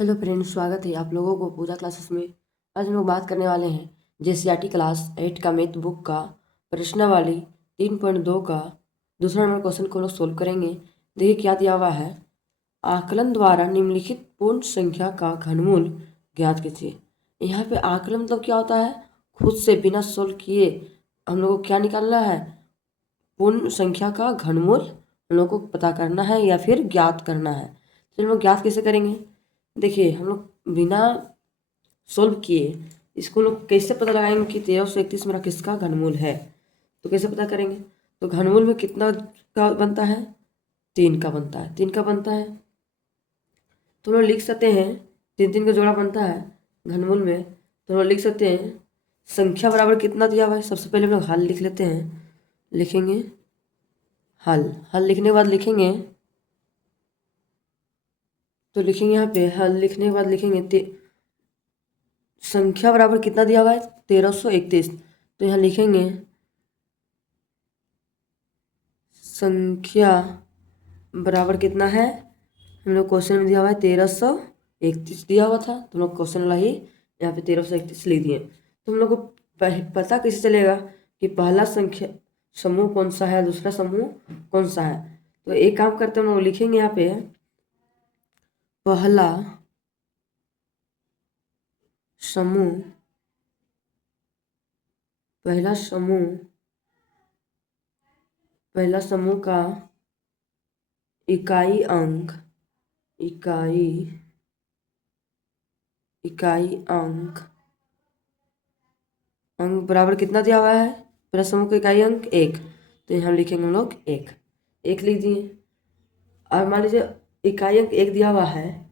Hello friends, स्वागत है आप लोगों को पूजा क्लासेस में। आज हम लोग बात करने वाले हैं जेसीईआरटी क्लास 8 का मैथ बुक का प्रश्नावली 3.2 का दूसरा नंबर क्वेश्चन को लोग सोल्व करेंगे। देखिए क्या दिया हुआ है। आकलन द्वारा निम्नलिखित पूर्ण संख्या का घनमूल ज्ञात कीजिए। यहाँ पे आकलन मतलब क्या होता है? खुद से बिना सोल्व किए हम लोग को क्या निकालना है? पूर्ण संख्या का घनमूल हम लोग को पता करना है या फिर ज्ञात करना है। तो हम लोग ज्ञात कैसे करेंगे? देखिए हम लोग बिना सोल्व किए इसको लोग कैसे पता लगाएंगे कि 1331 मेरा किसका घनमूल है। तो कैसे पता करेंगे? तो घनमूल में कितना का बनता है? 3 का बनता है। 3 का बनता है तो हम लोग लिख सकते हैं 3 का जोड़ा बनता है घनमूल में। तो हम लोग लिख सकते हैं संख्या बराबर कितना दिया हुआ है। सबसे पहले हम लोग हल लिख लेते हैं। लिखेंगे हल लिखने के बाद लिखेंगे तो लिखेंगे यहाँ पे हल लिखने के बाद लिखेंगे संख्या बराबर कितना दिया हुआ है? 1331। तो यहाँ लिखेंगे संख्या बराबर कितना है। हम लोग क्वेश्चन में दिया हुआ है 1331 दिया हुआ था, तो हम लोग क्वेश्चन वाला ही यहाँ पे 1331 लिख दिए। तो हम लोग को पता कैसे चलेगा कि पहला संख्या समूह कौन सा है, दूसरा समूह कौन सा है। तो एक काम करते हैं, हम लोग लिखेंगे यहाँ पे पहला समूह पहला समूह का इकाई अंक अंक बराबर कितना दिया हुआ है? पहला समूह का इकाई अंक 1। तो यहाँ लिखेंगे हम लोग 1 लिख दिए। और मान लीजिए इकाई अंक 1 दिया हुआ है,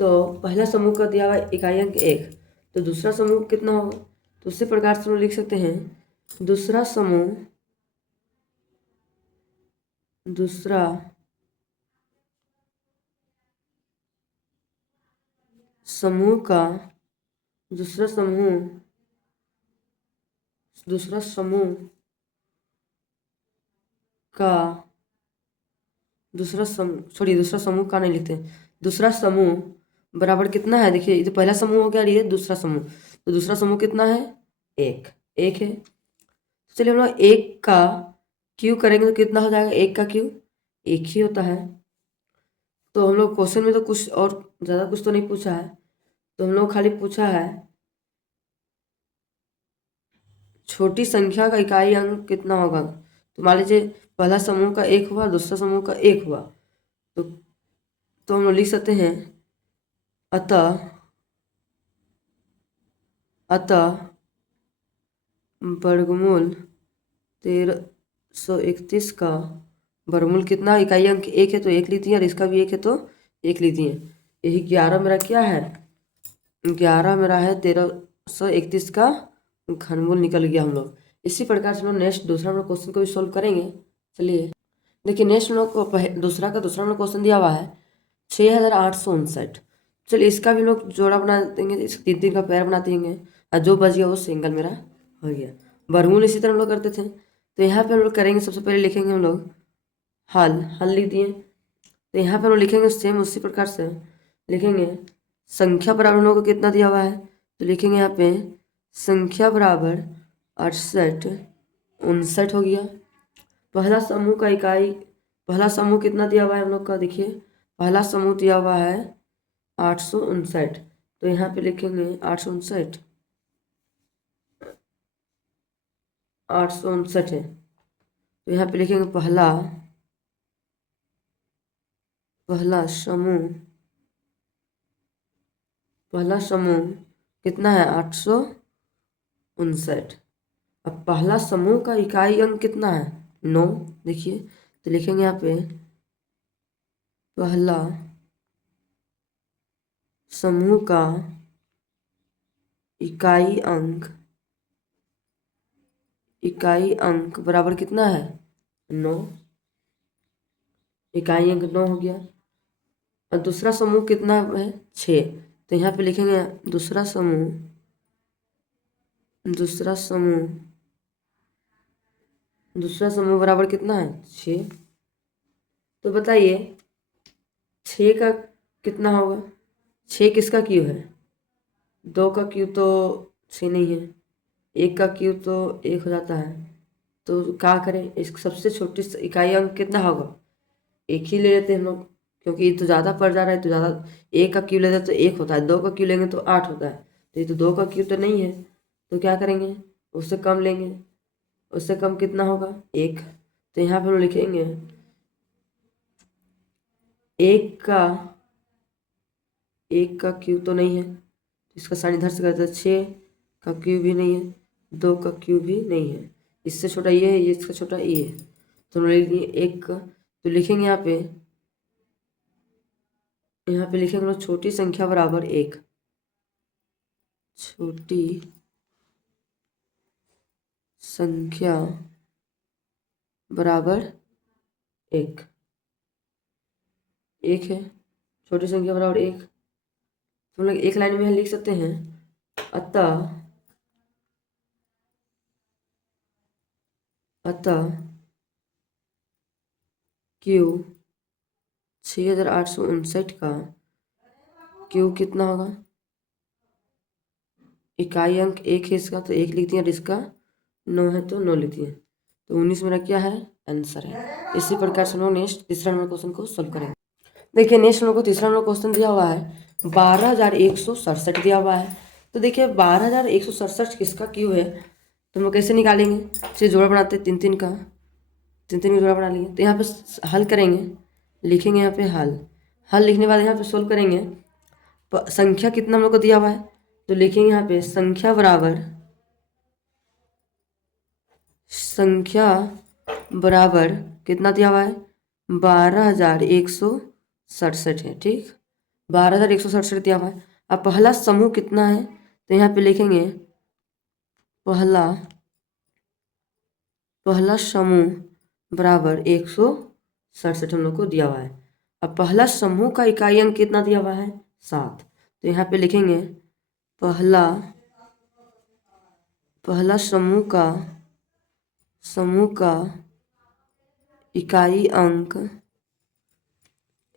तो पहला समूह का दिया हुआ है इकाई अंक 1, तो दूसरा समूह कितना होगा? तो उसी प्रकार से हम लोग लिख सकते हैं दूसरा समूह दूसरा समूह का नहीं लिखते। दूसरा समूह बराबर कितना है? देखिए ये तो पहला समूह हो गया, ये दूसरा समूह। तो दूसरा समूह कितना है? 1 है। चलिए हम लोग 1 का क्यू करेंगे तो कितना हो जाएगा? 1 का क्यू 1 ही होता है। तो हम लोग क्वेश्चन में तो कुछ और ज़्यादा कुछ तो नहीं पूछा है, तो हम लोग खाली पूछा है छोटी संख्या का इकाई अंक कितना होगा। तो मान लीजिए पहला समूह का 1 हुआ, दूसरा समूह का 1 हुआ, तो हम लोग लिख सकते हैं अतः वर्गमूल 1331 का वर्गमूल कितना? इकाई अंक 1 है तो 1 लिख दिए, और इसका भी 1 है तो 1 लिख दिए। यही 11 मेरा क्या है? 11 मेरा है 1331 का घनमूल निकल गया हम लोग। इसी प्रकार से हम लोग नेक्स्ट दूसरा नंबर क्वेश्चन को भी सोल्व करेंगे। चलिए देखिए नेक्स्ट हम लोग को दूसरा नंबर क्वेश्चन दिया हुआ है 6859। चलिए इसका भी लोग जोड़ा बना देंगे, इस 3 का पैर बना देंगे, और जो बच गया वो सिंगल मेरा हो गया। वर्गमूल इसी तरह हम लोग करते थे। तो यहाँ पे हम लोग करेंगे, सबसे पहले लिखेंगे हम लोग हल लिख दिए। तो यहाँ पे हम लोग लिखेंगे सेम उसी प्रकार से लिखेंगे संख्या बराबर हम लोग को कितना दिया हुआ है। तो लिखेंगे यहाँ पे संख्या बराबर 6859 हो गया। पहला समूह कितना दिया हुआ है हम लोग का? देखिए पहला समूह दिया हुआ है 859। तो यहाँ पे लिखेंगे 859 है। तो यहाँ पे लिखेंगे पहला समूह कितना है? 859। अब पहला समूह का इकाई अंक कितना है? 9। देखिए तो लिखेंगे यहाँ पे पहला समूह का इकाई अंक बराबर कितना है? 9। इकाई अंक 9 हो गया। और दूसरा समूह कितना है? 6। तो यहाँ पे लिखेंगे दूसरा समूह बराबर कितना है? 6। तो बताइए 6 का कितना होगा? 6 किसका क्यूब है? 2 का क्यूब तो 6 नहीं है, 1 का क्यूब तो 1 हो जाता है। तो क्या करें, इसकी सबसे छोटी इकाई अंक कितना होगा? 1 ही ले लेते हैं हम लोग, क्योंकि ये तो ज़्यादा पड़ जा रहा है, तो ज़्यादा 1 का क्यूब लेते हैं तो 1 होता है, 2 का क्यूब लेंगे तो 8 होता है। तो ये तो 2 का क्यूब तो नहीं है, तो क्या करेंगे, उससे कम लेंगे। उससे कम कितना होगा? 1। तो यहाँ पर हम लिखेंगे 1 का क्यूब तो नहीं है, इसका साइन इधर से करते हैं। 6 का क्यूब भी नहीं है, 2 का क्यूब भी नहीं है, इससे छोटा ये है, ये इसका छोटा ये है। तो हम लिख दिए 1 का, तो लिखेंगे यहाँ पे लिखेंगे हम लोग छोटी संख्या बराबर 1। छोटी संख्या बराबर 1। 1 है, छोटी संख्या बराबर 1। तो हम लोग एक लाइन में लिख सकते हैं, अतः क्यू 6859 का क्यू कितना होगा? इकाई अंक 1 है इसका, तो 1 लिख दिया, और इसका 9 है तो 9 लिख दिए। तो 19 मेरा क्या है? आंसर है। इसी प्रकार से हम लोग नेक्स्ट तीसरा नंबर क्वेश्चन को सोल्व करेंगे। देखिए नेक्स्ट हम लोग को तीसरा नंबर क्वेश्चन दिया हुआ है 12,167 दिया हुआ है। तो देखिए 12,167 किसका क्यूब है, तो हम लोग कैसे निकालेंगे? चलिए जोड़ा बनाते हैं, 3 का जोड़ा बना लेंगे। तो यहाँ पे हल करेंगे, लिखेंगे यहाँ पे हल लिखने के बाद यहाँ पे सोल्व करेंगे। संख्या कितना हम लोग को दिया हुआ है, तो लिखेंगे यहाँ पे संख्या बराबर कितना दिया हुआ है? 12,167 है, ठीक। 12,167 दिया हुआ है। अब पहला समूह कितना है, तो यहाँ पे लिखेंगे पहला समूह बराबर 167 हम लोग को दिया हुआ है। अब पहला समूह का इकाई अंक कितना दिया हुआ है? 7। तो यहाँ पे लिखेंगे पहला समूह का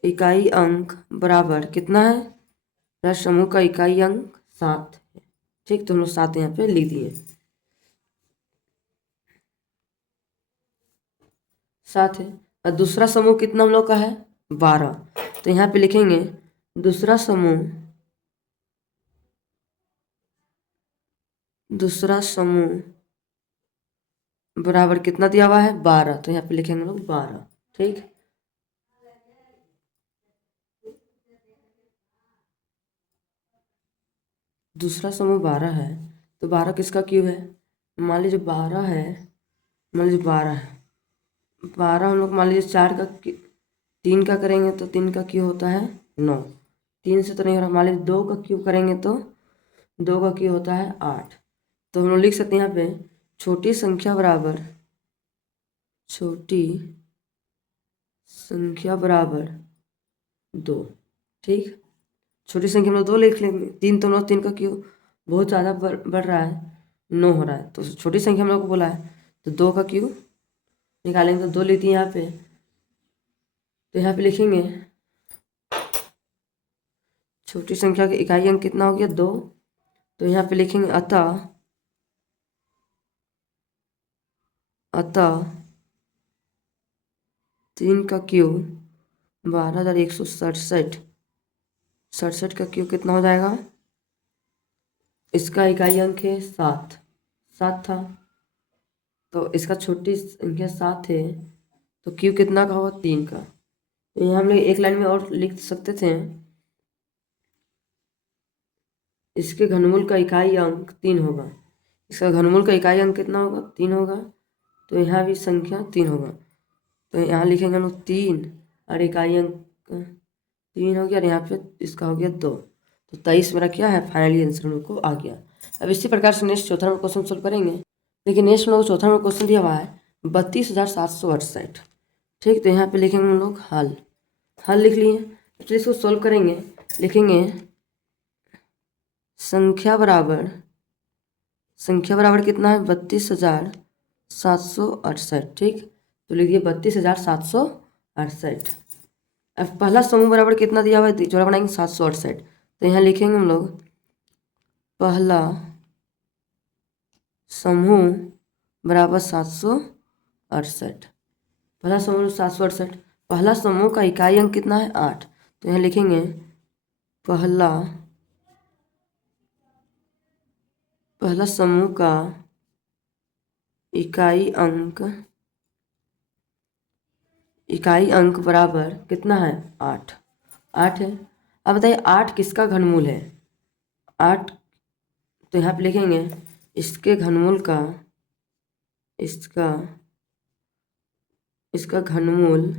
इकाई अंक बराबर कितना है? पहला समूह का इकाई अंक 7 है, ठीक। तो हम लोग 7 यहाँ पे लिख दिए, 7 है। और दूसरा समूह कितना हम लोग का है? 12। तो यहाँ पे लिखेंगे दूसरा समूह बराबर कितना दिया हुआ है? 12। तो यहाँ पे लिखेंगे हम लोग 12, ठीक। दूसरा समूह 12 है, तो 12 किसका क्यूब है? मान लीजिए 12 है, 12 हम लोग मान लीजिए 3 का करेंगे तो 3 का क्यूब होता है 9। 3 से तो नहीं हो रहा, मान लीजिए 2 का क्यूब करेंगे तो 2 का क्यूब होता है 8। तो हम लोग लिख सकते हैं यहाँ पे छोटी संख्या बराबर 2, ठीक। छोटी संख्या में 2 लिख लेंगे, 3 तो 9, 3 का क्यूब बहुत ज़्यादा बढ़ रहा है, 9 हो रहा है। तो छोटी संख्या हम लोग को बोला है, तो 2 का क्यूब निकालेंगे तो 2 लेती है यहाँ पे। तो यहाँ पे लिखेंगे छोटी संख्या की इकाई अंक कितना हो गया? 2। तो यहाँ पे लिखेंगे अतः 3 का क्यूब 12,167 का क्यूब कितना हो जाएगा? इसका इकाई अंक है 7 था, तो इसका छोटी संख्या 7 है, तो क्यूब कितना का होगा? 3 का। तो यहाँ हम लोग एक लाइन में और लिख सकते थे, इसके घनमूल का इकाई अंक 3 होगा। इसका घनमूल का इकाई अंक कितना होगा? 3 होगा। तो यहाँ भी संख्या 3 होगा, तो यहाँ लिखेंगे हम लोग 3 और इकाई अंक 3 हो गया, और यहाँ पे इसका हो गया 2। तो 23 मेरा क्या है? फाइनली आंसर हम लोग को आ गया। अब इसी प्रकार से नेक्स्ट चौथा नंबर क्वेश्चन सोल्व करेंगे। देखिए नेक्स्ट हम लोग चौथा नंबर क्वेश्चन दिया हुआ है 32,768, ठीक। तो यहाँ पे लिखेंगे हम लोग हल लिख लिए। तो इसको सोल्व करेंगे, लिखेंगे संख्या बराबर कितना है? 32,768, ठीक। तो लिखिए 32,768। अब पहला समूह बराबर कितना दिया हुआ है? जोड़ा बनाएंगे 768, तो यहाँ लिखेंगे हम लोग पहला समूह बराबर 768। पहला समूह 768। पहला समूह का इकाई अंक कितना है 8। तो यहाँ लिखेंगे पहला समूह का इकाई अंक बराबर कितना है 8। 8 है। अब बताइए 8 किसका घनमूल है। 8 तो यहाँ पे लिखेंगे इसके घनमूल का इसका घनमूल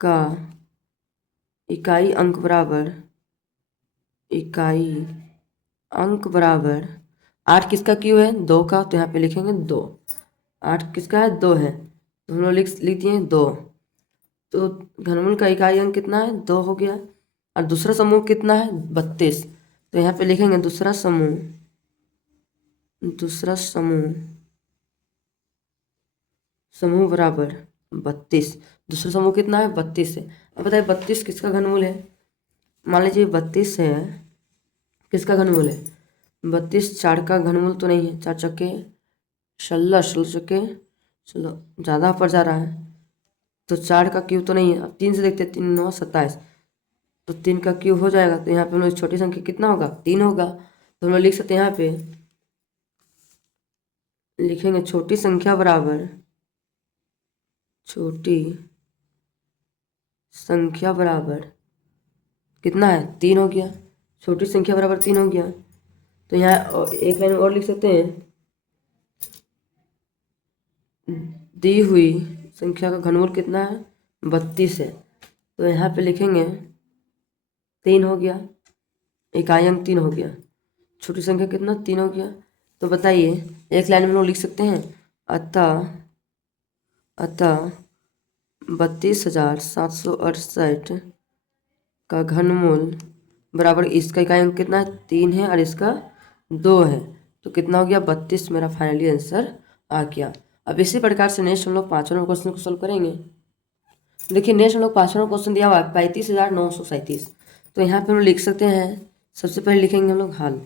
का इकाई अंक बराबर 8 किसका क्यों है 2 का। तो यहाँ पे लिखेंगे 2। 8 किसका है 2 है तो हम लोग लिख दिए 2। तो घनमूल का इकाई अंक कितना है 2 हो गया। और दूसरा समूह कितना है 32। तो यहाँ पे लिखेंगे दूसरा समूह बराबर 32। दूसरा समूह कितना है 32 है। अब बताइए 32 किसका घनमूल है। मान लीजिए 32 है किसका घनमूल है 32 4 का घनमूल तो नहीं है। 4 चक्के 16 चक्के 16 ज़्यादा पर जा रहा है तो 4 का क्यूब तो नहीं है। अब 3 से देखते हैं 3 9 27 तो 3 का क्यूब हो जाएगा। तो यहाँ पे हम लोग छोटी संख्या कितना होगा 3 होगा। तो हम लोग लिख सकते हैं यहाँ पे लिखेंगे छोटी संख्या बराबर कितना है 3 हो गया। छोटी संख्या बराबर 3 हो गया। तो यहाँ एक लाइन और लिख सकते हैं दी हुई संख्या का घनमूल कितना है 32 है। तो यहाँ पे लिखेंगे 3 हो गया। इकाई अंक 3 हो गया। छोटी संख्या कितना 3 हो गया। तो बताइए एक लाइन में हम लोग लिख सकते हैं अतः 32,768 का घनमूल बराबर इसका इकाई अंक कितना है 3 है और इसका 2 है। तो कितना हो गया 32 मेरा फाइनली आंसर आ गया। अब इसी प्रकार से नेक्स्ट हम लोग 5वां नंबर क्वेश्चन को सोल्व करेंगे। देखिए नेक्स्ट हम लोग 5वां नंबर क्वेश्चन दिया हुआ है 35,937। तो यहाँ पे हम लिख सकते हैं सबसे पहले लिखेंगे हम लोग हल।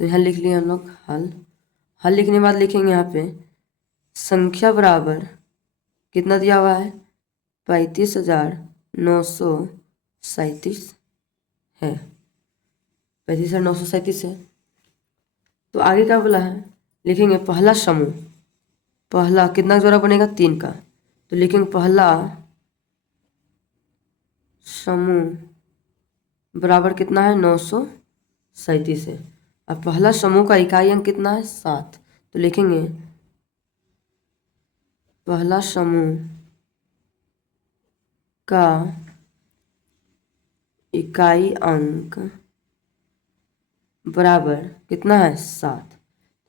तो यहाँ लिख लिए हम लोग हल लिखने के बाद लिखेंगे यहाँ पे संख्या बराबर कितना दिया हुआ है 35,937 है। 35,937 है। तो आगे क्या बोला है लिखेंगे पहला कितना जोड़ा बनेगा 3 का। तो लिखेंगे पहला समूह बराबर कितना है 937 है। अब पहला समूह का इकाई अंक कितना है 7। तो लिखेंगे पहला समूह का इकाई अंक बराबर कितना है 7।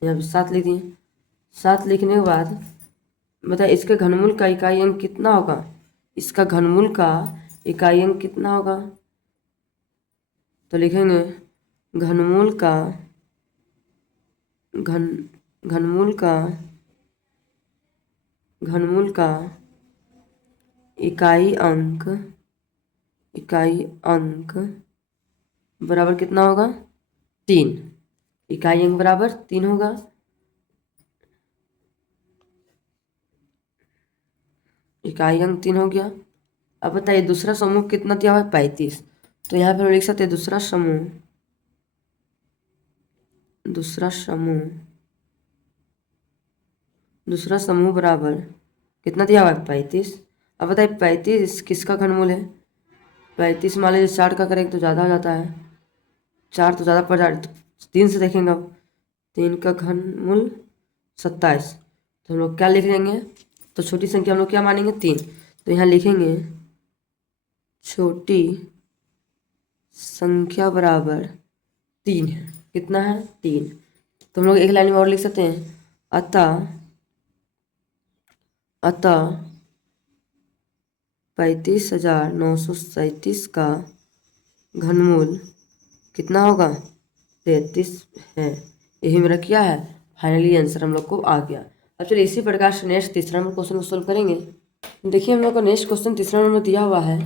यहाँ पे 7 लिख दिए। 7 लिखने के बाद बताइए इसके घनमूल का इकाई अंक कितना होगा। इसका घनमूल का इकाई अंक कितना होगा। तो लिखेंगे घनमूल का इकाई अंक बराबर कितना होगा 3। इकाई अंक बराबर 3 होगा। इकाई अंक 3 हो गया। अब बताइए दूसरा समूह कितना दिया हुआ है 35। तो यहाँ पर लिख सकते हैं दूसरा समूह बराबर कितना दिया हुआ है 35। अब बताइए 35 किसका घनमूल है 35 मान लीजिए 4 का करेंगे तो ज़्यादा हो जाता है। 4 तो ज़्यादा पड़ जा रहा है। तो 3 से देखेंगे अब 3 का घनमूल 27। तो हम लोग क्या लिख लेंगे तो छोटी संख्या हम लोग क्या मानेंगे 3। तो यहाँ लिखेंगे छोटी संख्या बराबर 3 है। कितना है 3। तो हम लोग एक लाइन में और लिख सकते हैं अतः 35,937 का घनमूल कितना होगा 33 है। यही मेरा क्या है फाइनली आंसर हम लोग को आ गया। अब चलिए इसी प्रकार से नेक्स्ट तीसरा नंबर क्वेश्चन को सोल्व करेंगे। देखिए हम लोग का नेक्स्ट क्वेश्चन तीसरा नंबर दिया हुआ है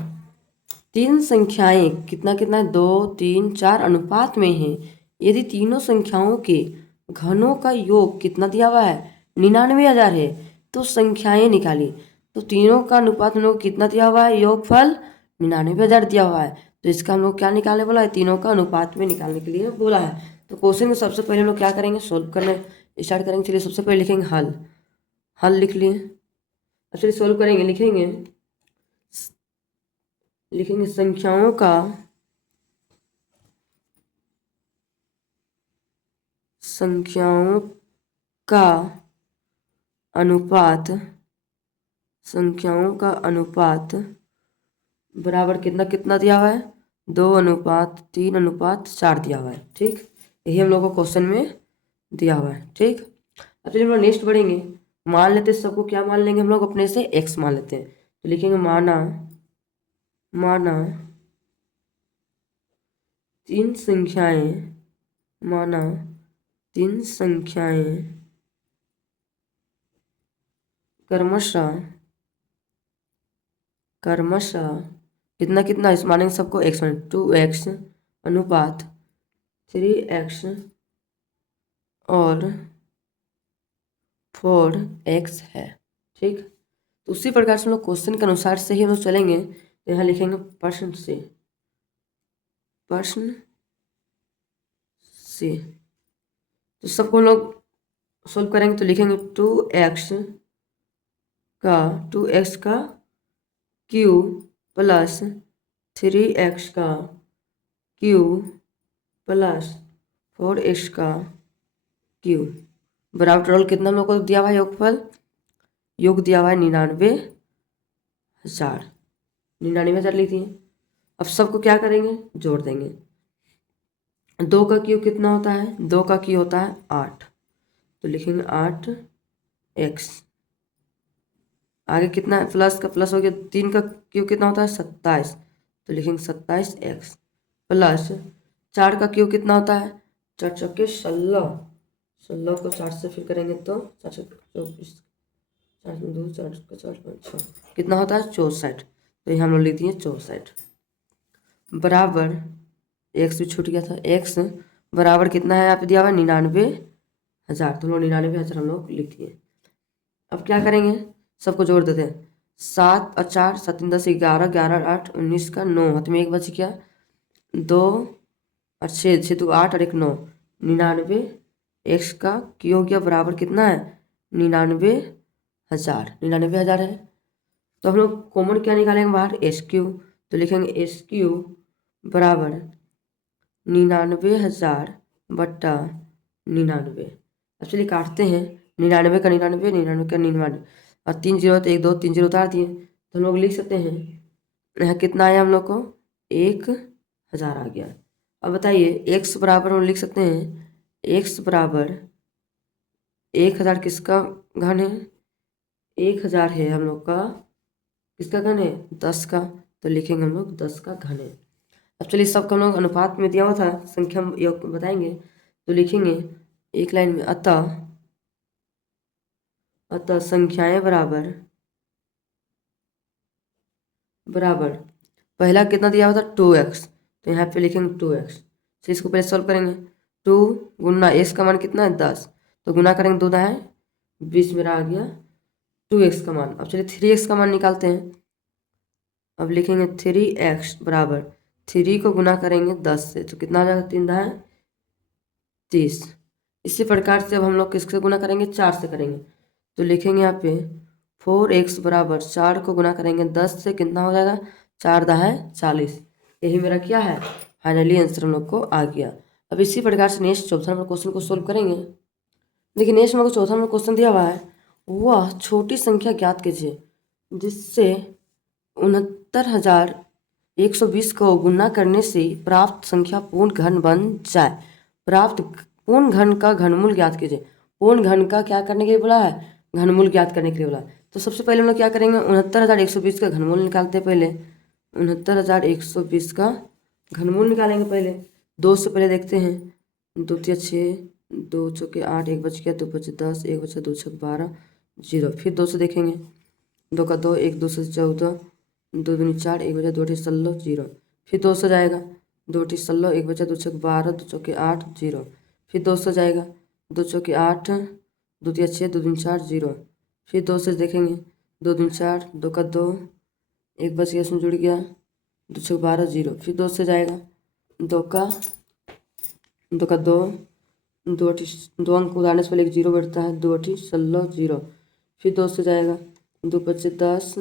तीन संख्याएं कितना कितना 2 3 4 अनुपात में हैं। यदि तीनों संख्याओं के घनों का योग कितना दिया हुआ है 99,000 है तो संख्याएं निकालिए। तो तीनों का अनुपात हम लोग कितना दिया हुआ है योगफल 99,000 दिया हुआ है। तो इसका हम लोग क्या निकालने बोला है तीनों का अनुपात में निकालने के लिए बोला है। तो क्वेश्चन में सबसे पहले हम लोग क्या करेंगे सोल्व करने स्टार्ट करेंगे। चलिए सबसे पहले लिखेंगे हल। हल लिख लिए। अब चलिए सोल्व करेंगे। लिखेंगे संख्याओं का अनुपात बराबर कितना कितना दिया हुआ है 2:3:4 दिया हुआ है। ठीक, यही हम लोग को क्वेश्चन में दिया हुआ है। ठीक, अब चलिए हम लोग नेक्स्ट बढ़ेंगे। मान लेते हैं सबको क्या मान लेंगे हम लोग अपने से x मान लेते हैं। तो लिखेंगे माना तीन संख्याएं क्रमशः कितना कितना इस मानेंगे सबको x मान 2x अनुपात 3x और 4x है। ठीक, तो उसी प्रकार से हम लोग क्वेश्चन के अनुसार से ही हम लोग चलेंगे। तो यहाँ लिखेंगे प्रश्न से तो सबको हम लोग सोल्व करेंगे। तो लिखेंगे 2x का क्यूब प्लस 3x का क्यूब प्लस 4x का क्यूब बराबर टोटल कितना हम लोग को दिया हुआ है योग दिया हुआ है 99,000 लिख दिए। अब सबको क्या करेंगे जोड़ देंगे। 2 का क्यूब कितना होता है 2 का क्यूब होता है 8। तो लिखेंगे 8x आगे कितना है प्लस का प्लस हो गया 3 का क्यूब कितना होता है 27। तो लिखेंगे 27x प्लस 4 का क्यूब कितना होता है 4 चौके 16 को 4 से फिर करेंगे तो 4 24 4 2 4 4 5 6 कितना होता है 64। तो ये हम लोग लिख दिए 64 बराबर x भी छूट गया था x बराबर कितना है यहाँ पे दिया हुआ 99,000। तो हम लोग 99,000 हम लोग लिख दिए। अब क्या करेंगे सबको जोड़ देते हैं 7 और 4 7 3 10 11 11 8 19 का 9 हाथ में एक बच गया 2 और 6 6 2 8 और 1 9 99 x का क्यों हो गया बराबर कितना है 99,000 है। तो हम लोग कॉमन क्या निकालेंगे बाहर एस क्यू। तो लिखेंगे एस क्यू बराबर 99,000 बट्टा 99। अब चलिए काटते हैं 99 का 99 99 का 99 और 3 जीरो तो 1 2 3 जीरो उतार दिए। तो हम लोग लिख सकते हैं यहाँ कितना आया हम लोग को 1,000 आ गया। अब बताइए x बराबर हम लिख सकते हैं x बराबर 1,000 किसका घन है 1,000 है हम लोग का किसका घन है 10 का। तो लिखेंगे हम लोग 10 का घन है। अब चलिए सबका हम लोग अनुपात में दिया हुआ था संख्या योग बताएंगे। तो लिखेंगे एक लाइन में अतः संख्याएं बराबर पहला कितना दिया हुआ था 2x। तो यहाँ पे लिखेंगे 2x। तो इसको पहले सॉल्व करेंगे 2 गुना x का मान कितना है 10। तो गुना करेंगे 2 है 20 मेरा आ गया 2x का मान। अब चलिए 3x का मान निकालते हैं। अब लिखेंगे 3x बराबर 3 को गुना करेंगे 10 से तो कितना आ जाएगा 3 है 30। इसी प्रकार से अब हम लोग किससे गुना करेंगे 4 से करेंगे। तो लिखेंगे यहाँ पे 4x बराबर 4 को गुना करेंगे 10 से कितना हो जाएगा 4 है 40। यही मेरा क्या है फाइनली आंसर हम लोग को आ गया। अब इसी प्रकार से नेक्स्ट चौथा नंबर क्वेश्चन को सोल्व करेंगे। देखिए नेक्स्ट नंबर चौथा नंबर क्वेश्चन दिया हुआ है वह छोटी संख्या ज्ञात कीजिए जिससे 69,120 को गुना करने से प्राप्त संख्या पूर्ण घन बन जाए। प्राप्त पूर्ण घन का घनमूल ज्ञात कीजिए। पूर्ण घन का क्या करने के लिए बोला है घनमूल ज्ञात करने के लिए बोला है। तो सबसे पहले हम लोग क्या करेंगे 69,120 का घनमूल निकालते हैं। पहले 69,120 का घनमूल निकालेंगे। पहले 2 से पहले देखते हैं 2 तिया 6 2 चौके 8 1 बच गया 2 बचे 10 1 बचा 2 छक 12 0। फिर 2 से देखेंगे 2 का 2 1 2 से 14 दो दूनी 4, एक बचा 2 अठी 16 0। फिर 2 से जाएगा 2 अठी 16, एक बचा 2 छक 12, 2 चौके 8 0। फिर 2 से जाएगा 2 चौके 8, 2 तिया 6, 2 दूनी 4 0। फिर 2 से देखेंगे 2 दूनी 4, 2 का 2, एक बच गया इसमें जुड़ गया 2 छक 12 0। फिर 2 से जाएगा 2 का 2, 2 अठी 2 अंक उदाहरण से पहले एक 0 बैठता है, 2 अठी 16 0। फिर 2 से जाएगा 2 पच्चे 10,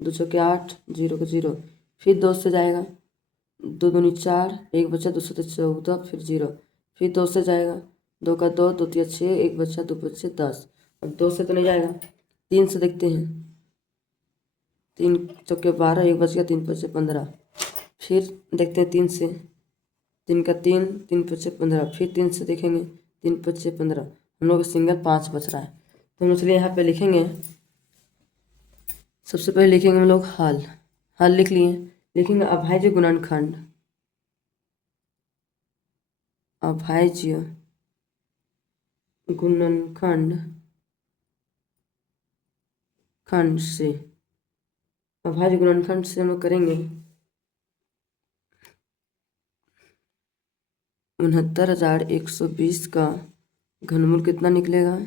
2 चौके 8 0 का 0। फिर 2 से जाएगा 2 दूनी 4, एक बचा 2 सत्ते 14, फिर 0। फिर 2 से जाएगा 2 का 2, 2 तिया 6, एक बचा 2 पच्चे 10। अब 2 से तो नहीं जाएगा, 3 से देखते हैं 3 चौके 12, एक बच गया 3 पच्चे 15। फिर देखते हैं 3 से 3 का 3, 3 पच्चे 15। फिर 3 से देखेंगे 3 पच्चे 15। हम लोग सिंगल 5 बच रहा है, तो हम चलिए यहाँ पे लिखेंगे। सबसे पहले लिखेंगे हम लोग हल लिख लिए। लिखेंगे अभाज्य गुणनखंड, अभाज्य गुणनखंड खंड से, अभाज्य गुणनखंड से हम लोग करेंगे 69,120 का घनमूल कितना निकलेगा,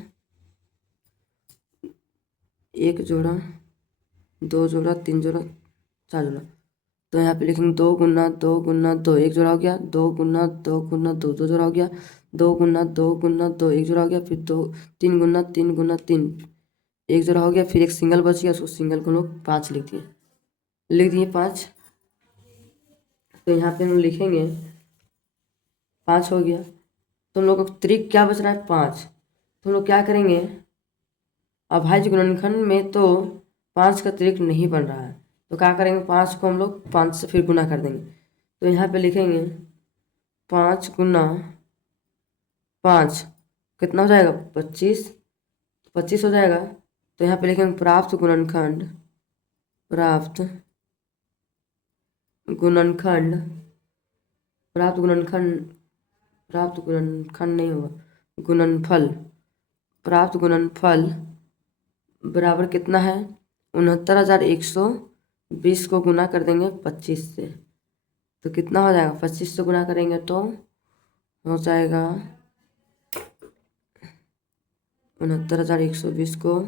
1 जोड़ा 2 जोड़ा 3 जोड़ा 4 जोड़ा। तो यहाँ पे लिखेंगे 2 गुना 2 गुना 2, एक जोड़ा हो गया, 2 गुना 2 गुना 2, 2 जोड़ा हो गया, 2 गुना 2 गुना 2, एक जोड़ा हो गया, फिर 2 3 गुना 3 गुना 3, एक जोड़ा हो गया, फिर एक सिंगल बच गया, उसको सिंगल को लोग 5 लिख दिए 5। तो यहाँ पे हम लिखेंगे 5 हो गया। तो हम लोग को त्रिक क्या बच रहा है 5। तो हम लोग क्या करेंगे, अभाज्य गुणनखंड में तो 5 का त्रिक नहीं बन रहा है, तो क्या करेंगे 5 को हम लोग 5 से फिर गुना कर देंगे। तो यहाँ पे लिखेंगे 5 गुना 5 कितना हो जाएगा 25, 25 हो जाएगा। तो यहाँ पे लिखेंगे प्राप्त गुणनखंड, प्राप्त गुणनखंड, प्राप्त गुणनखंड, प्राप्त गुणनखंड नहीं होगा, गुणनफल, प्राप्त गुणनफल बराबर कितना है 69,120 को गुना कर देंगे 25 से। तो कितना हो जाएगा 25 से गुना करेंगे तो हो जाएगा 69,120 को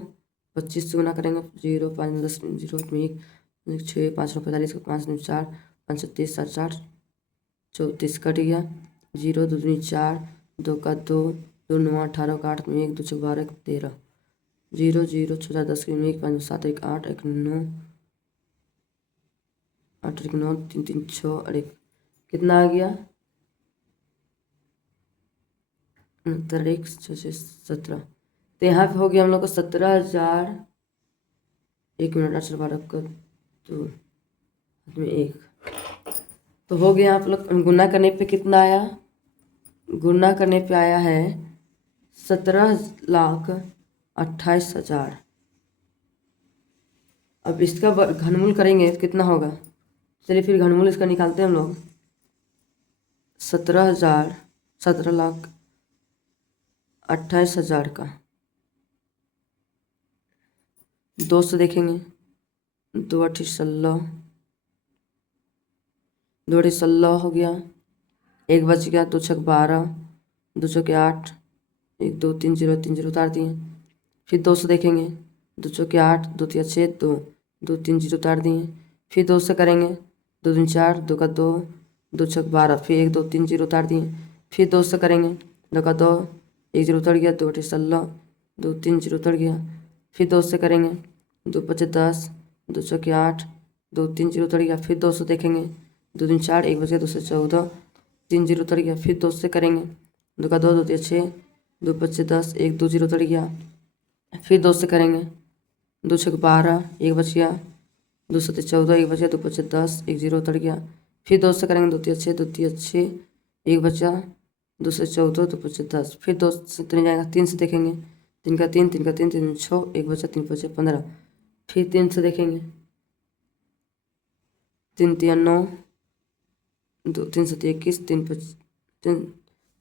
25 से गुना करेंगे 0 5 10 0 1 6 5 45 5 4 5 30 7 8 34 कट गया, 0 2 दूनी 4, 2 का 2, 2 9 18 का 8 1 2 6 12 13, 0 0 6 10 1 5 7 1 8 1 9 8 1 9 3 3 6 और 1 कितना आ गया 69 1 6 6 17। तो यहाँ पे हो गया हम लोग को 17,000, 1 मिनट 8 12 का 2 में 1। तो हो गया आप लोग गुना करने पे कितना आया, गुना करने पे आया है 17,28,000। अब इसका घनमूल करेंगे तो कितना होगा, चलिए फिर घनमूल इसका निकालते हैं हम लोग। 17,28,000 का 2 से देखेंगे 2 अठी 16, 2 अठी 16 हो गया, एक बच गया 2 छक 12, 2 चौके 8, 1 2 3 0 3 0 उतार दिए। फिर 2 से देखेंगे 2 चौके 8, 2 तिया 6 2 2 3 0 उतार दिए। फिर 2 से करेंगे 2 दूनी 4, 2 का 2, 2 छक 12, फिर 1 2 3 0 उतार दिए। फिर 2 से करेंगे 2 का 2, 1 0 उतर गया, 2 अठी 16, 2 3 0 उतर गया। फिर 2 से करेंगे 2 पच्चे 10, 2 चौके 8, 2 3 0 उतर गया। फिर 2 से देखेंगे 2 दूनी 4, 1 बच गया 2 से 14, 3 0 उतर गया। फिर 2 से करेंगे 2 का 2, 2 तिया 6, 2 पच्चे 10, 1 2 0 उतर गया। फिर 2 से करेंगे 2 छक 12, 1 बच गया 2 सत्ते 14, 1 बच गया 2 पच्चे 10, 1 0 उतर गया। फिर 2 से करेंगे 2 तिया 6, 2 तिया 6, 1 बचा 2 से 14, 2 पच्चे 10। फिर 2 से तो नहीं जाएगा, 3 से देखेंगे 3 का 3, 3 का 3, 3 6, 1 बचा 3 पच्चे 15। फिर 3 से देखेंगे 3 तिया 9, 2 3 सत्ते 21, 3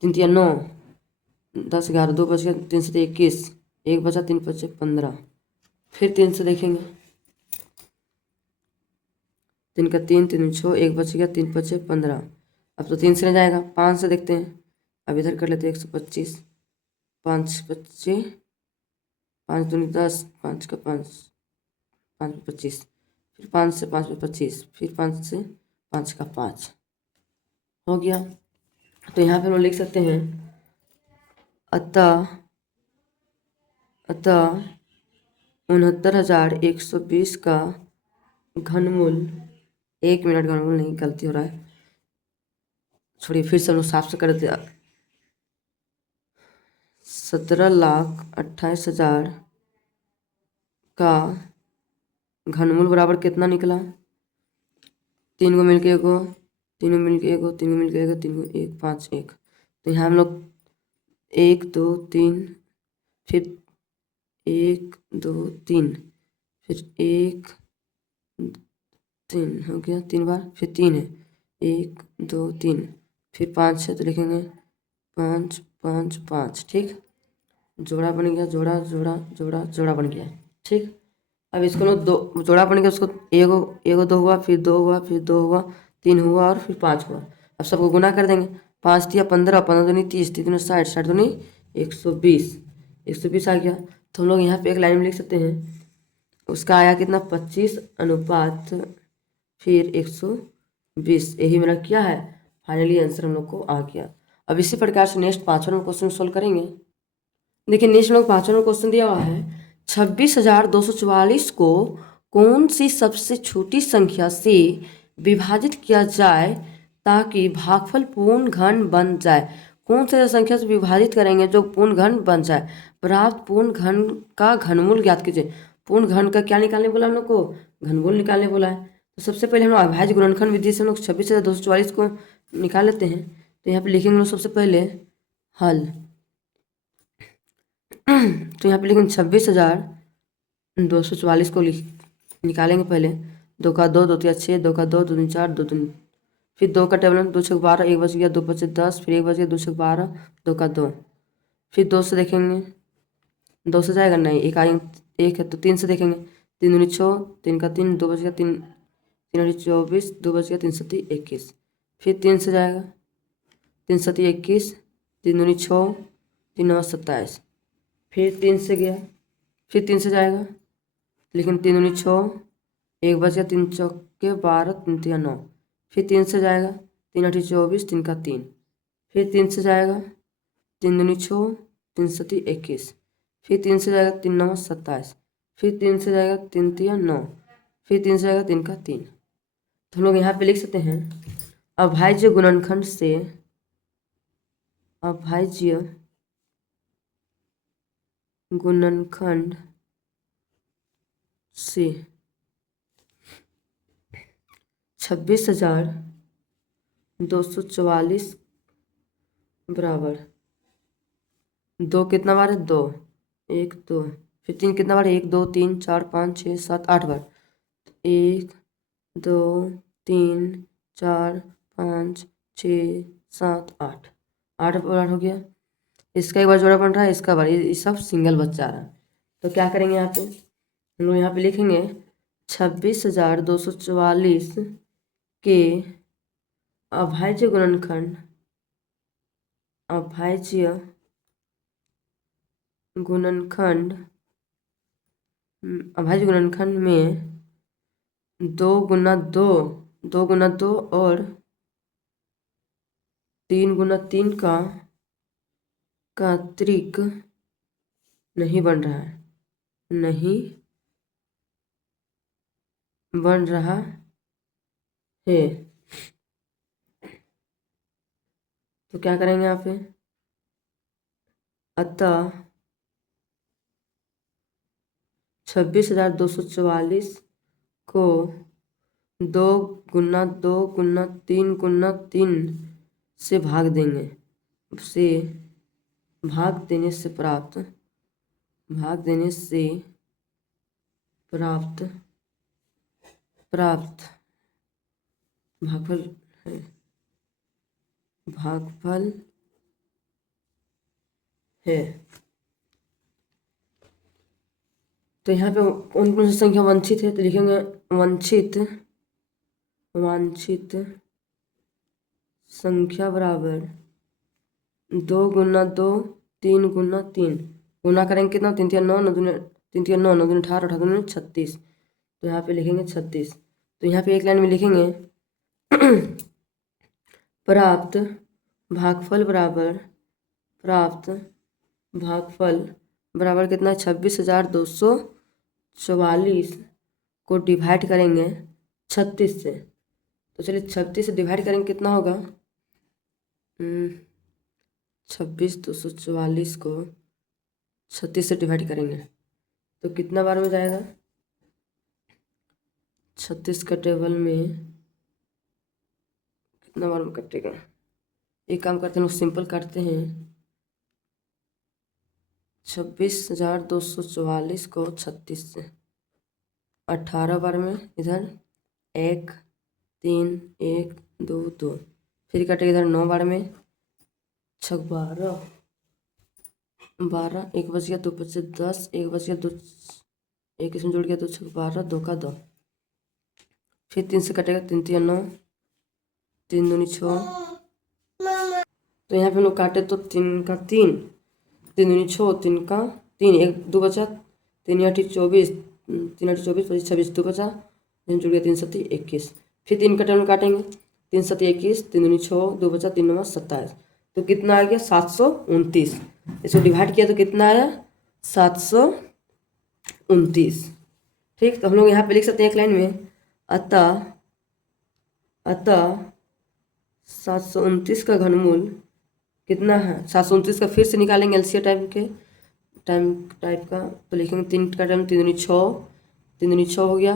तिया 9, 10 11 2 बच गया 3 सत्ते 21, 1 बचा 3 पच्चे 15। फिर 3 से देखेंगे 3 का 3, 3 6, 1 बच गया, 3 5 15। अब तो 3 से नहीं जाएगा, 5 से देखते हैं। अब इधर कर लेते हैं 125, 5 बच्चे, 5 दूनी 10, 5 का 5, 5 25, फिर 5 से 5 में 25, फिर 5 से 5 का 5 हो गया। तो यहाँ पे हम लिख सकते हैं अतः 69,120 का घनमूल, 1 मिनट, घनमूल नहीं, गलती हो रहा है, छोड़िए, फिर से हम लोग साफ से कर देते। 17,28,000 का घनमूल बराबर कितना निकला? 3 को मिलके एगो, 3 को मिलके एगो, 3 को मिलके एगो, 3 को 1 5 1। तो यहाँ हम लोग 1 2 3, फिर 1 2 3, फिर 1 3 हो गया, 3 बार, फिर 3 है, 1 2 3, फिर 5 है तो लिखेंगे 5 5 5। ठीक, जोड़ा बन गया, जोड़ा जोड़ा जोड़ा जोड़ा बन गया। ठीक, अब इसको लोग दो जोड़ा बन गया, उसको एगो एगो 2 हुआ, फिर 2 हुआ, फिर 2 हुआ, 3 हुआ और फिर 5 हुआ। अब सबको गुना कर देंगे, 5 तिया 15, 15 दूनी 30, 30 दूनी 60, 60 दूनी 120, 120 आ गया। तो हम लोग यहाँ पे एक लाइन में लिख सकते हैं, उसका आया कितना? 25 अनुपात फिर 120। यही मेरा क्या है, फाइनली आंसर हम लोग को आ गया। अब इसी प्रकार से नेक्स्ट 5वां नंबर क्वेश्चन सोल्व करेंगे। देखिए नेक्स्ट हम लोग 5वां नंबर क्वेश्चन दिया हुआ है, 26,244 को कौन सी सबसे छोटी संख्या से विभाजित किया जाए ताकि भागफल पूर्ण घन बन जाए? कौन सी संख्या से विभाजित करेंगे जो पूर्ण घन बन जाए? प्राप्त पूर्ण घन का घनमूल ज्ञात कीजिए। पूर्ण घन का क्या निकालने बोला हम लोग को? घनमूल निकालने बोला है। तो सबसे पहले हम लोग अभाज्य गुणनखंड विधि से हम लोग 26,244 को निकाल लेते हैं। तो यहाँ पे लिखेंगे लोग सबसे पहले हल। तो यहाँ पे लिखेंगे 26,244 को निकालेंगे पहले। 2 का 2, 2 तिया 6, 2 का 2, 2 दूनी 4, 2 दूनी, फिर 2 का टेबल 2 छक 12, 1 बच गया, 2 पचे 10, फिर 1 बच गया, 2 छक 12, 2 का 2, फिर 2 से देखेंगे, 2 से जाएगा नहीं, एक आएंगे, 1 है तो 3 से देखेंगे, 3 दूनी 6, 3 का 3, 2 बच गया, 3 3 24, 2 बच गया, 3 सती 21, फिर 3 से जाएगा, 3 सती 21, 3 दूनी 6, 3 9 27, फिर 3 से गया, फिर 3 से जाएगा, लेकिन 3 दूनी 6, 1 बच गया, 3 चौके 12, 3 तिया 9, फिर 3 से जाएगा, 3 8 24, 3 का 3, फिर 3 से जाएगा, 3 दूनी 6, 3 सती 21, फिर 3 से जाएगा, 3 9 27, फिर 3 से जाएगा, 3 तिया 9, फिर 3 से जाएगा, 3 का 3। तो हम लोग यहाँ पे लिख सकते हैं अभाज्य गुणनखंड से, अभाज्य गुणनखंड से 26,244 बराबर 2 कितना बार है? 2, 1 2, फिर 3 कितना बार? 1 2 3 4 5 6 7 8 बार, 1 2 3 4 5 6 7 8, 8 बार हो गया। इसका एक बार जोड़ा बन रहा है, इसका बार, ये सब सिंगल बच्चा रहा है। तो क्या करेंगे यहाँ पे, हम लोग यहाँ पे लिखेंगे 26,244 के अभाज्य गुणनखंड, अभाज्य गुणनखंड, अभाज्य गुणनखंड में 2 गुना 2, 2 गुना 2 और 3 गुना 3 का त्रिक नहीं बन रहा है, नहीं बन रहा है। तो क्या करेंगे यहाँ पे, अतः 26,244 को 2 गुना 2 गुना 3 गुना 3 से भाग देंगे, से भाग देने से प्राप्त, भाग देने से प्राप्त प्राप्त भागफल है, भागफल है। तो यहाँ पे कौन कौन सी संख्या वंचित है? तो लिखेंगे वंचित वांछित संख्या बराबर 2 गुना 2 3 गुना 3 गुना करेंगे कितना 3 3 9 9 दूनी 3 3 9 9 दूनी 18 18 दूनी 36। तो यहाँ पे लिखेंगे 36। तो यहाँ पे एक लाइन में लिखेंगे प्राप्त भागफल बराबर कितना है 26,244 को डिवाइड करेंगे 36 से। तो चलिए 36 से डिवाइड करेंगे कितना होगा 26,244 को 36 से डिवाइड करेंगे तो कितना बार में जाएगा 36 का टेबल में कितना बार में कटेगा। एक काम करते हैं लोग सिंपल काटते हैं 26,244 को 36 से 18 बार में इधर 1 3 1 2 2 फिर कटेगा इधर 9 बार में 6 12 12 1 बच गया 2 बचे 10 1 बच गया 2 1 इसमें जुड़ गया 2 6 12 2 का 2 फिर 3 से कटेगा 3 3 9 3 दूनी 6। तो यहाँ पे हम लोग काटे तो 3 का 3 3 दूनी 6 3 का 3 1 2 बचा 3 8 24 3 8 24 25 26 2 बचा जुड़ गया 3 7 21। फिर 3 का टर्म काटेंगे 3 7 21 3 दूनी 6 2 बचा 3 9 27। तो कितना आ गया 729। इसको डिवाइड किया तो कितना आया 729। ठीक तो हम लोग यहाँ पे लिख सकते हैं एक लाइन में अतः 729 का घनमूल कितना है 729 का फिर से निकालेंगे एलसीएम टाइप का। तो लिखेंगे 3 का टर्म 3 दूनी 6 3 दूनी 6 हो गया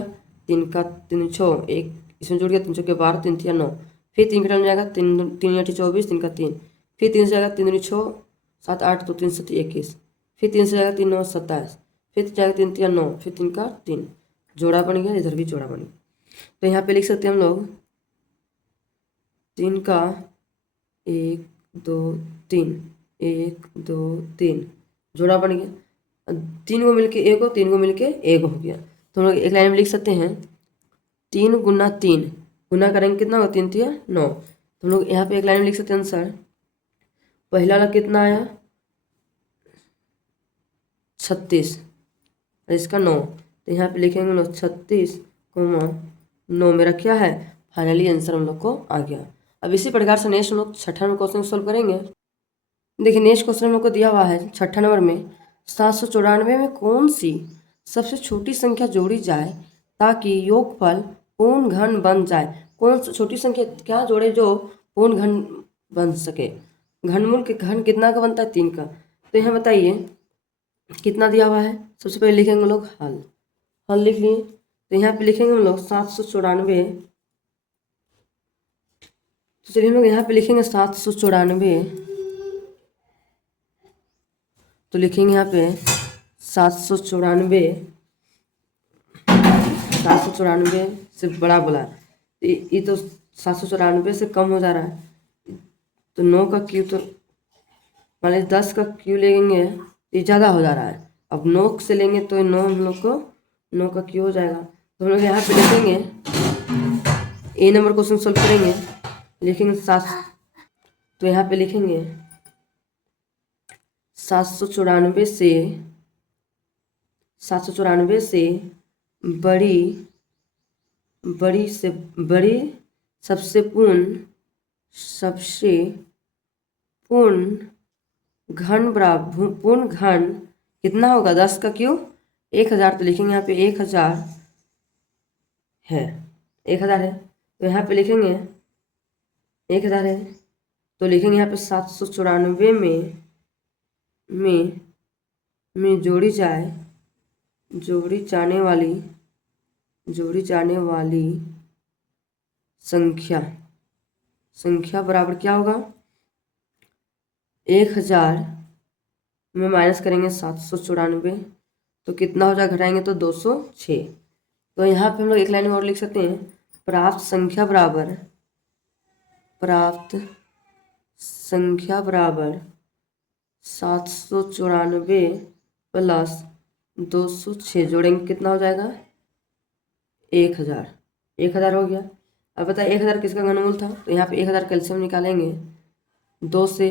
3 का 3 दूनी 6 1 इसमें जुड़ गया 3 के 12 3 3 9 फिर 3 का टर्म जाएगा 3 3 8 24 3 का 3 फिर 3 से जाएगा 3 दूनी 6 7 8 तो 3 7 21 फिर 3 से जाएगा 3 9 27 फिर जाएगा 3 3 9 फिर 3 का 3 जोड़ा बन गया इधर भी जोड़ा बन गया। तो यहाँ पे लिख सकते हैं हम लोग 3 का 1 2 3 1 2 3 जोड़ा बन गया 3 को मिलके 1 हो 3 को मिलके 1 हो गया। तो हम लोग एक लाइन में लिख सकते हैं 3 गुना 3 गुना करेंगे कितना होगा 3 3 9। तो हम लोग यहाँ पे एक लाइन में लिख सकते हैं आंसर पहला वाला कितना आया 36 और इसका 9। तो यहाँ पे लिखेंगे हम लोग 36 9 मेरा क्या है फाइनली आंसर हम लोग को आ गया। अब इसी प्रकार से नेक्स्ट हम लोग 6ठा नंबर क्वेश्चन सॉल्व करेंगे। देखिए नेक्स्ट क्वेश्चन हम लोग को दिया हुआ है 6ठा नंबर में 794 में कौन सी सबसे छोटी संख्या जोड़ी जाए ताकि योगफल पूर्ण घन बन जाए। कौन सी छोटी संख्या क्या जोड़े जो पूर्ण घन बन सके। घनमूल के घन कितना का बनता है 3 का। तो यहाँ बताइए कितना दिया हुआ है। सबसे पहले लिखेंगे हम लोग हल लिख लिए। तो यहाँ पे लिखेंगे हम लोग 794। तो चलिए हम लोग यहाँ पे लिखेंगे 794। तो लिखेंगे यहाँ पे 794 से बड़ा बोला ये तो 794 से कम हो जा रहा है। तो 9 का क्यू तो मान लीजिए 10 का क्यू लेंगे ये ज़्यादा हो जा रहा है। अब 9 से लेंगे तो 9 हम लोग को 9 का क्यू हो जाएगा। तो हम लोग यहाँ पे लिखेंगे ए नंबर क्वेश्चन सॉल्व करेंगे लिखेंगे 7। तो यहाँ पे लिखेंगे 794 से बड़ी सबसे पूर्ण घन बराबर पूर्ण घन कितना होगा 10 का क्यू 1000। तो लिखेंगे यहाँ पे 1000 है 1000 है। तो यहाँ पे लिखेंगे 1000 है। तो लिखेंगे यहाँ पे 794 में जोड़ी जाने वाली संख्या बराबर क्या होगा 1000 में माइनस करेंगे 794 तो कितना हो जाएगा घटाएंगे तो 206। तो यहाँ पे हम लोग एक लाइन में और लिख सकते हैं प्राप्त संख्या बराबर 794 प्लस 206 जोड़ेंगे कितना हो जाएगा 1000 हो गया। अब बताइए 1000 किसका घनमूल था, तो यहाँ पे 1000 कैल्शियम निकालेंगे 2 से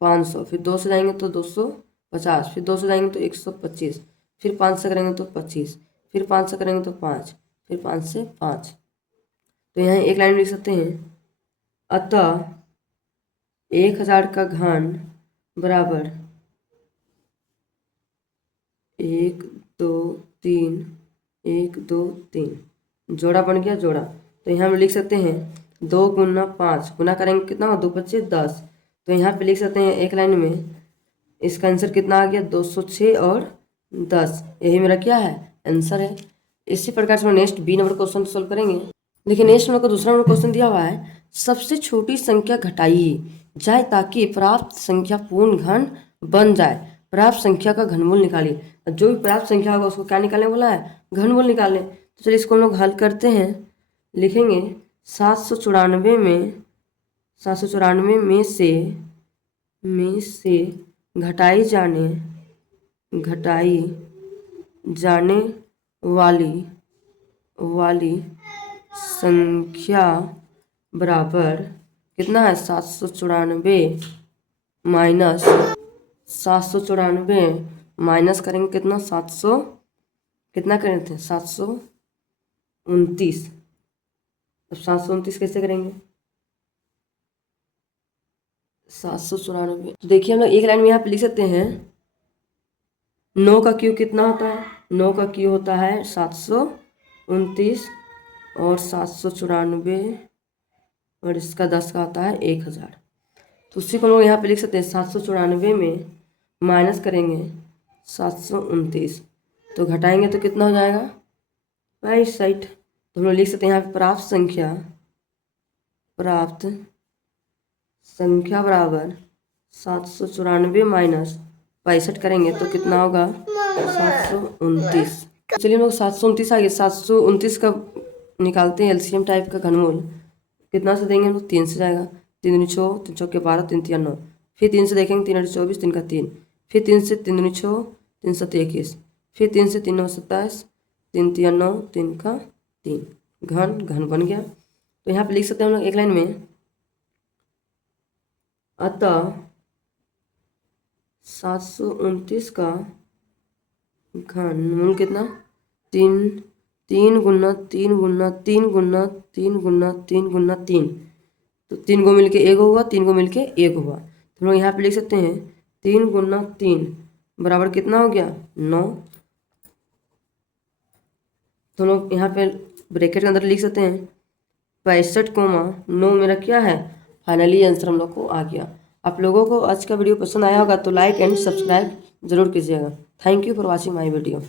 500, फिर 2 से जाएंगे तो 250, फिर 2 से जाएंगे तो 125, फिर 5 से करेंगे तो 25, फिर 5 से करेंगे तो 5, फिर 5 से 5। तो यहाँ एक लाइन में लिख सकते हैं, अतः 1000 का घन बराबर 1 2 3 1 2 3, जोड़ा बन गया जोड़ा। तो यहाँ पे लिख सकते हैं 2 गुना 5 गुना करेंगे कितना, 2 बचे 10। तो यहाँ पे लिख सकते हैं एक लाइन में, इसका आंसर कितना आ गया 206 और 10, यही मेरा क्या है आंसर है। इसी प्रकार से हम next B number question solve करेंगे। देखिए नेक्स्ट नंबर को दूसरा नंबर क्वेश्चन दिया हुआ है, सबसे छोटी संख्या घटाइए जाए ताकि प्राप्त संख्या पूर्ण घन बन जाए, प्राप्त संख्या का घनमूल निकालिए। जो भी प्राप्त संख्या होगा उसको क्या निकालने बोला है, घनमूल निकालने। तो चलिए इसको हम लोग हल करते हैं। लिखेंगे 794 में से घटाई जाने वाली संख्या बराबर कितना है, 794 माइनस 794 माइनस करेंगे कितना, 700 कितना करें थे 729। अब 729 कैसे करेंगे, 794। तो देखिए हम लोग एक लाइन में यहाँ पे लिख सकते हैं, 9 का क्यू कितना होता है, 9 का क्यू होता है 729 और 794 और इसका 10 का होता है 1000। तो उसी को हम लोग यहाँ पे लिख सकते हैं 794 में माइनस करेंगे 729, तो घटाएंगे तो कितना हो जाएगा 65। तो हम लोग लिख सकते हैं यहाँ पे प्राप्त संख्या बराबर 794 माइनस 65 करेंगे तो कितना होगा 729। चलिए हम लोग 729 आ गए, 729 का निकालते हैं एलसीएम टाइप का घनमूल। कितना से देंगे हम लोग, 3 से जाएगा, 3 दूनी 6, 3 चौके 12, 3 तिया 9, फिर 3 से देखेंगे 3 8 24, 3 का 3, फिर 3 से 3 दूनी 6, 3 7 21, फिर 3 से 3 9 27, 3 तिया 9, 3 का 3, घन बन गया। तो यहाँ पे लिख सकते हैं हम लोग एक लाइन में, अतः 729 का घनमूल कितना, 3 गुना 3 गुना 3 गुना 3 गुना 3 गुना 3, तो 3 को मिलके 1 हुआ, 3 को मिलके 1 हुआ। तो हम लोग यहाँ पे लिख सकते हैं 3 गुना 3 बराबर कितना हो गया 9। तो हम लोग यहाँ पे ब्रैकेट के अंदर लिख सकते हैं 65,9 मेरा क्या है फाइनली आंसर हम लोग को आ गया। आप लोगों को आज का वीडियो पसंद आया होगा तो लाइक एंड सब्सक्राइब जरूर कीजिएगा। Thank you for watching my video.